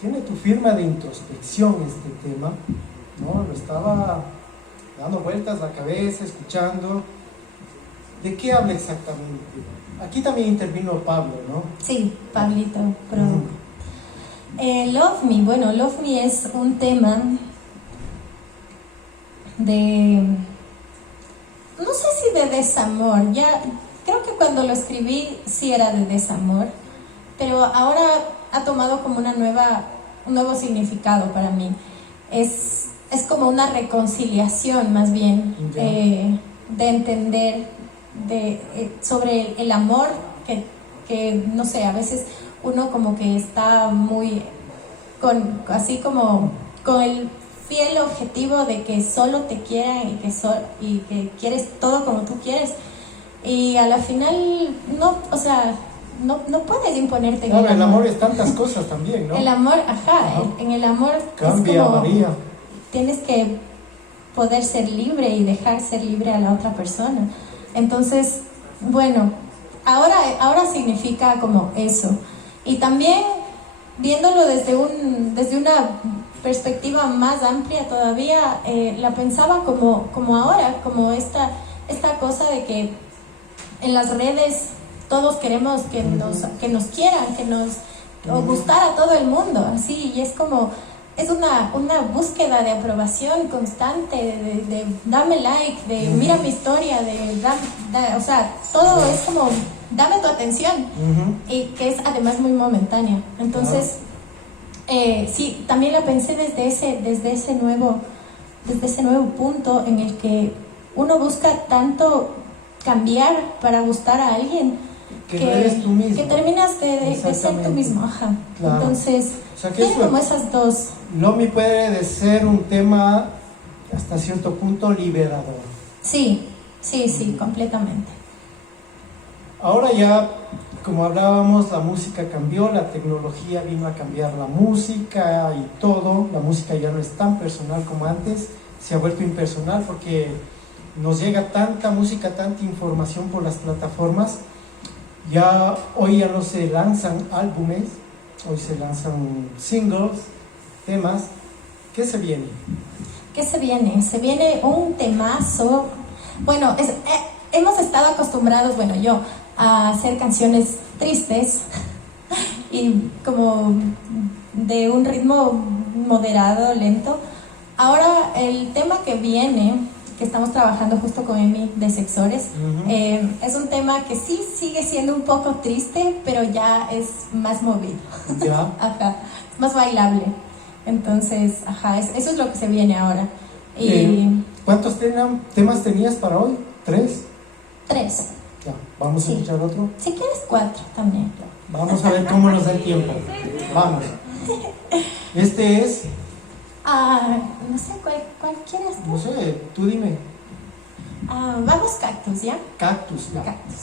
Tiene tu firma de introspección este tema, ¿no? Lo estaba dando vueltas la cabeza, escuchando. ¿De qué habla exactamente? Aquí también intervino Pablo, ¿no? Sí, Pablito, Love Me, bueno, Love Me es un tema de, no sé si de desamor, ya creo que cuando lo escribí sí era de desamor, pero ahora ha tomado como un nuevo significado para mí. Es como una reconciliación más bien, de entender sobre el amor que no sé, a veces uno como que está muy así como con el fiel objetivo de que solo te quieran y que quieres todo como tú quieres, y a la final no, o sea, no puedes imponerte. Claro, el amor es tantas cosas también, ¿no? El amor, en el amor cambia, es como, María. Tienes que poder ser libre y dejar ser libre a la otra persona. Entonces, bueno, ahora significa como eso. Y también viéndolo desde una perspectiva más amplia todavía, la pensaba como ahora, como esta cosa de que en las redes todos queremos que nos quieran, que nos gustar a todo el mundo, así, y es como, es una búsqueda de aprobación constante, de dame like, de mira mi historia, o sea, todo es como, dame tu atención, y que es además muy momentánea. Entonces, sí, también la pensé desde ese nuevo punto en el que uno busca tanto cambiar para gustar a alguien que no eres tú mismo. Que terminas de ser tú mismo, ajá. Claro. Entonces, o sea, tiene como esas dos. Lomi puede de ser un tema hasta cierto punto liberador. Sí, completamente. Ahora ya, como hablábamos, la música cambió, la tecnología vino a cambiar la música y todo. La música ya no es tan personal como antes, se ha vuelto impersonal porque nos llega tanta música, tanta información por las plataformas. Hoy ya no se lanzan álbumes, hoy se lanzan singles, temas. ¿Qué se viene? ¿Qué se viene? Se viene un temazo. Bueno, hemos estado acostumbrados, bueno, yo, a hacer canciones tristes y como de un ritmo moderado, lento. Ahora el tema que viene, que estamos trabajando justo con Emi de Sexores, es un tema que sí sigue siendo un poco triste, pero ya es más movido. ¿Ya? Ajá, es más bailable. Entonces, eso es lo que se viene ahora. ¿Cuántos temas tenías para hoy? ¿3? 3. Ya, ¿vamos a escuchar otro? Si quieres 4 también. Vamos a ver cómo nos da el tiempo. Vamos. Este es... no sé, ¿cuál quieres tú? No sé, tú dime. Vamos Cactus, ¿ya? Cactus, ya. Cactus.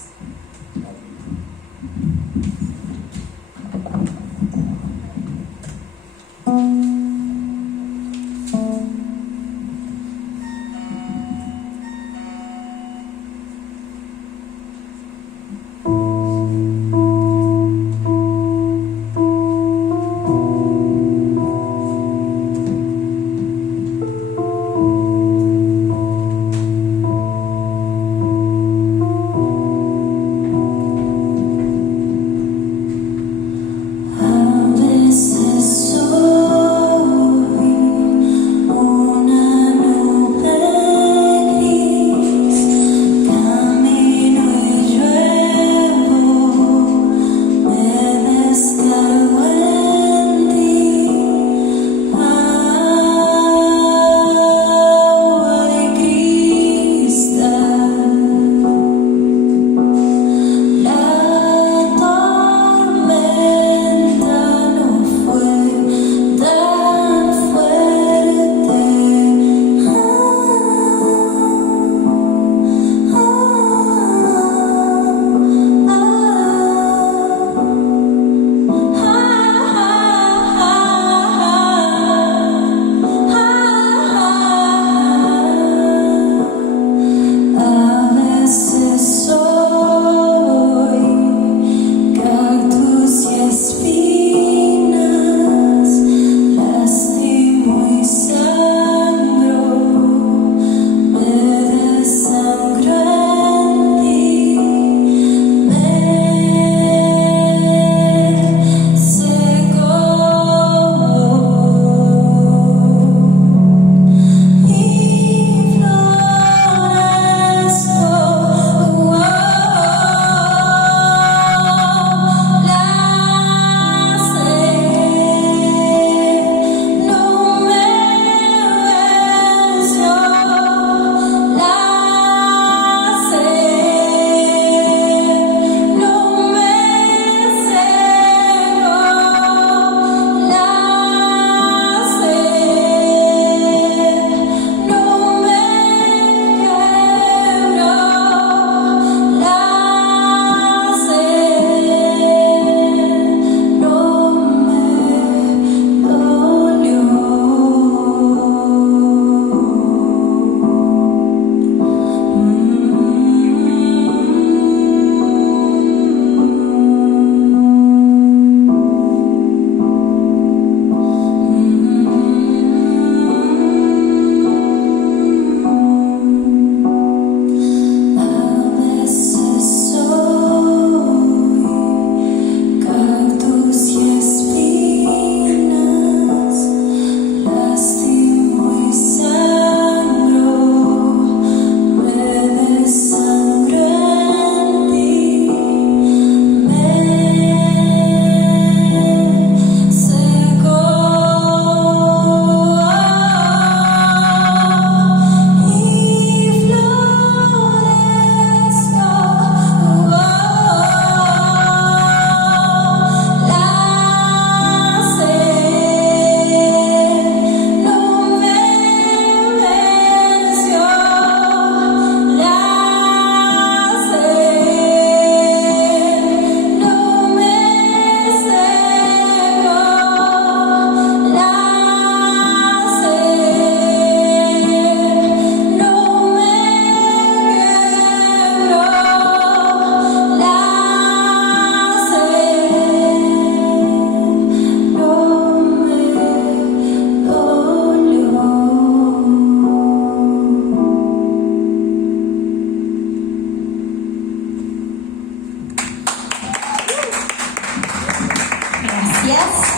Gracias.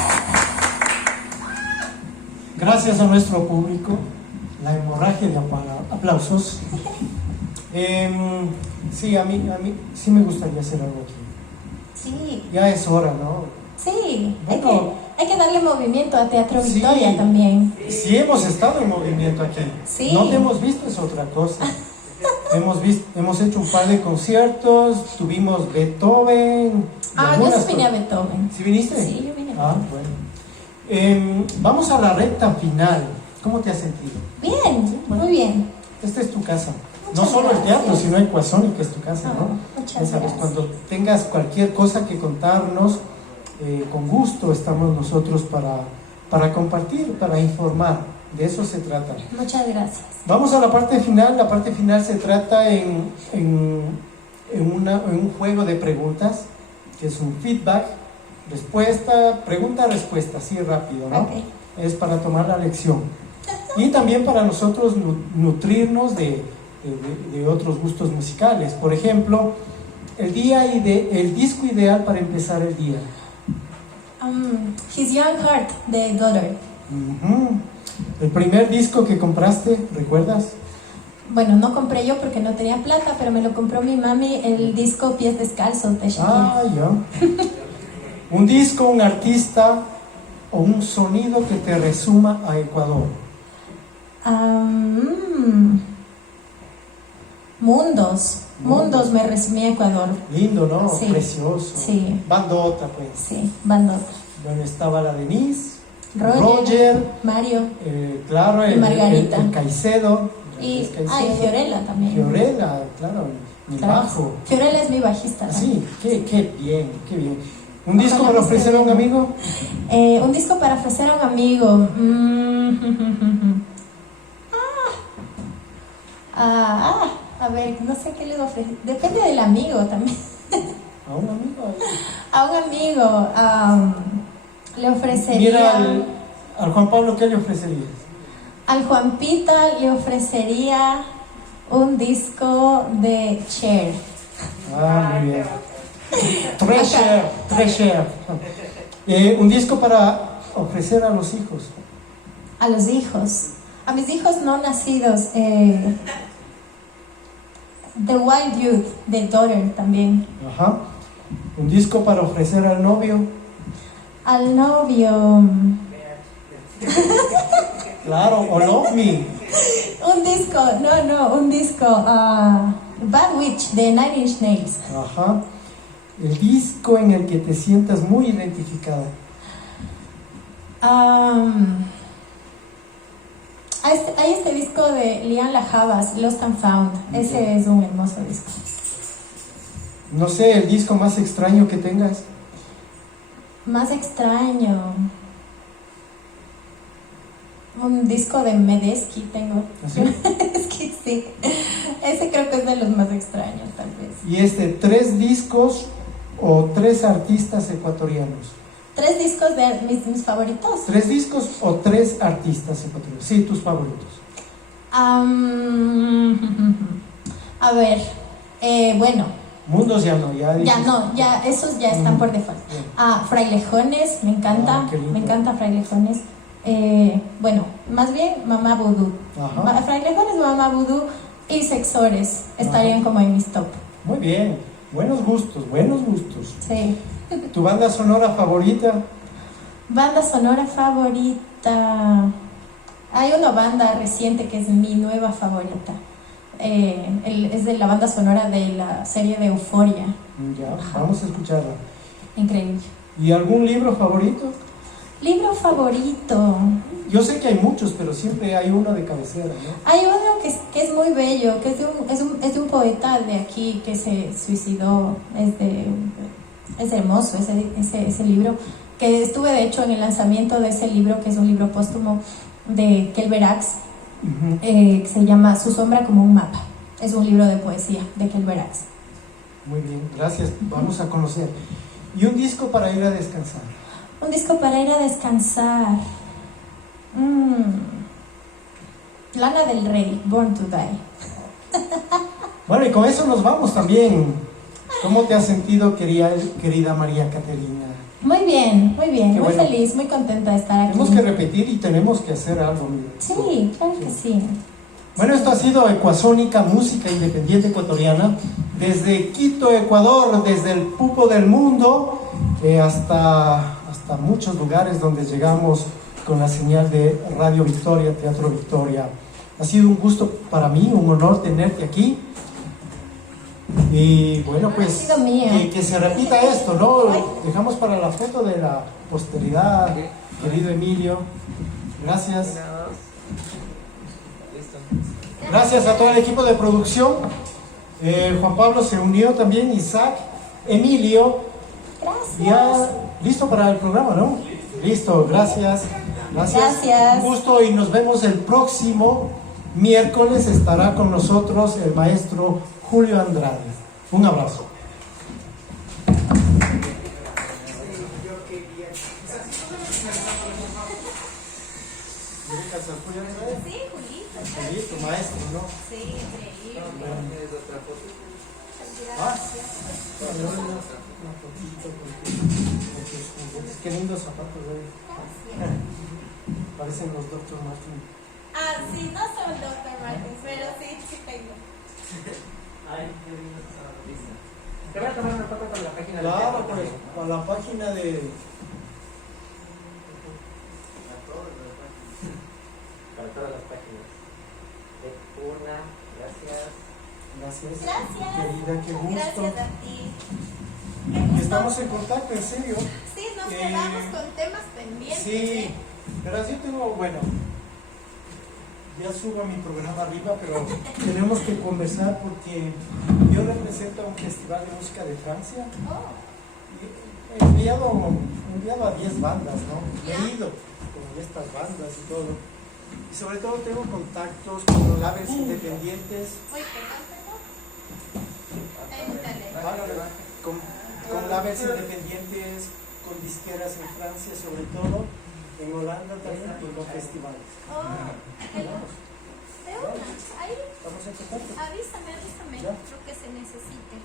Gracias a nuestro público, la hemorragia de aplausos. Sí, a mí sí me gustaría hacer algo aquí. Sí, Ya es hora, ¿no? sí. Bueno. Hay que darle movimiento a Teatro Sí. Victoria también. Sí, hemos estado en movimiento aquí. Sí. No te hemos visto, es otra cosa. Hemos hecho un par de conciertos, tuvimos Beethoven. y Yo algunas sí vine a cosas. Beethoven. ¿Sí viniste? Sí, yo vine a Ah, Beethoven. bueno. Vamos a la recta final. ¿Cómo te has sentido? Bien, Sí, bueno. muy bien. Esta es tu casa. No Muchas solo el teatro, gracias. sino Ecuasónica es tu casa, ¿no? Muchas Ya sabes, gracias. cuando tengas cualquier cosa que contarnos, con gusto estamos nosotros para compartir, para informar. De eso se trata. Muchas gracias. Vamos a la parte final. La parte final se trata en un juego de preguntas, que es un feedback, respuesta, pregunta-respuesta, así rápido, ¿no? Ok. Es para tomar la lección. Y también para nosotros nutrirnos de otros gustos musicales. Por ejemplo, el disco ideal para empezar el día. His Young Heart de Daughter. Ujú. El primer disco que compraste, ¿recuerdas? Bueno, no compré yo porque no tenía plata, pero me lo compró mi mami, el disco Pies Descalzos de Shakira. Ah, ya. Un disco, un artista o un sonido que te resuma a Ecuador. Mundos. Mundos me resumí a Ecuador. Lindo, ¿no? Sí. Precioso. Sí. Bandota, pues. Sí, bandota. Bueno, estaba la Denise, Roger, Mario claro, y Margarita. el Caicedo. y Andrés Caicedo. Fiorella también. Fiorella, claro, el Claro. bajo. Fiorella es mi bajista. Sí, qué bien, qué bien. ¿Un disco Ojalá para que ofrecer esté a un bien. amigo? Un disco para ofrecer a un amigo. A ver, no sé qué les ofrece. Depende del amigo también. ¿A un amigo? A un amigo le ofrecería. Mira, al Juan Pablo, ¿qué le ofrecerías? Al Juanpita le ofrecería un disco de Cher. Ah, muy bien. Treasure. Un disco para ofrecer a los hijos. A los hijos. A mis hijos no nacidos. The Wild Youth de Daughter también. Ajá. Un disco para ofrecer al novio. Al novio. Claro, o Love Me. Un disco. Bad Witch de Nine Inch Nails. Ajá. El disco en el que te sientas muy identificada. Hay este disco de Lian Lajabas, Lost and Found. Ese es un hermoso disco. No sé, el disco más extraño que tengas. Más extraño. Un disco de Medeski tengo. ¿Así? Es que sí. Ese creo que es de los más extraños, tal vez. Y 3 discos o 3 artistas ecuatorianos. 3 discos de mis favoritos. 3 discos o 3 artistas ecuatorianos. Sí, tus favoritos. A ver, bueno, Mundos ya no, ya ya dijiste. no, ya esos ya están por default. Bien. Frailejones, me encanta, Ah, qué lindo. me encanta Frailejones. Bueno, más bien Mamá Vudú. Ajá. Frailejones, Mamá Vudú y Sexores estarían como en mis top. Muy bien, buenos gustos, buenos gustos. Sí. ¿Tu banda sonora favorita? Banda sonora favorita. Hay una banda reciente que es mi nueva favorita. Es de la banda sonora de la serie de Euphoria. Ya, vamos a escucharla. Increíble. ¿Y algún libro favorito? Libro favorito. Yo sé que hay muchos, pero siempre hay uno de cabecera, ¿no? Hay uno que es muy bello, que es de un poeta de aquí que se suicidó. Es hermoso ese libro. Que estuve de hecho en el lanzamiento de ese libro, que es un libro póstumo de Kelverax, Ujú. que se llama Su sombra como un mapa. Es un libro de poesía de Kelverax. Muy bien, gracias. Vamos a conocer. ¿Y un disco para ir a descansar? Un disco para ir a descansar. Lana del Rey, Born to Die. Bueno, y con eso nos vamos también. ¿Cómo te has sentido, querida María Caterina? Muy bien, Qué muy bueno. feliz, muy contenta de estar aquí. Tenemos que repetir y tenemos que hacer algo. Miguel. Sí, claro que sí. Bueno, esto ha sido Ecuasónica, música independiente ecuatoriana, desde Quito, Ecuador, desde el pupo del mundo, hasta muchos lugares donde llegamos con la señal de Radio Victoria, Teatro Victoria. Ha sido un gusto para mí, un honor tenerte aquí. Y bueno, pues Ha sido mío. que se repita esto, ¿no? Dejamos para la foto de la posteridad, querido Emilio. Gracias. Gracias a todo el equipo de producción. Juan Pablo se unió también, Isaac, Emilio. Gracias. Ya listo para el programa, ¿no? Listo, gracias. Gracias. Un gusto y nos vemos el próximo miércoles. Estará con nosotros el maestro Julio Andrade. Un abrazo. Sí, Julito. Julito, maestro, ¿no? Sí, increíble. Ah, una fotito con tus juguetes. Qué lindos zapatos, Gracias. parecen los Dr. Martin. Ah, sí, no soy Dr. Martins, pero sí, sí tengo. Ay, qué lindo esa. Te voy a tomar una foto con la página de Claro, Facebook pues, también. para la página de... Para todas las páginas. De una, gracias. Gracias. Gracias. Querida, qué gusto. Gracias a ti. Qué Y gusto. estamos en contacto, en serio. Sí, nos quedamos con temas pendientes. Sí, pero así tengo, bueno, ya subo a mi programa arriba, pero tenemos que conversar porque yo represento a un festival de música de Francia. Oh, Y he enviado a 10 bandas, ¿no? He ido con estas bandas y todo. Y sobre todo tengo contactos con los labels independientes, uy, perdón. Dale. con labels independientes, con disqueras en Francia, sobre todo en Holanda también, y con festivales. Oh, de una. Ahí, Estamos en contacto. avísame Ya. lo que se necesite.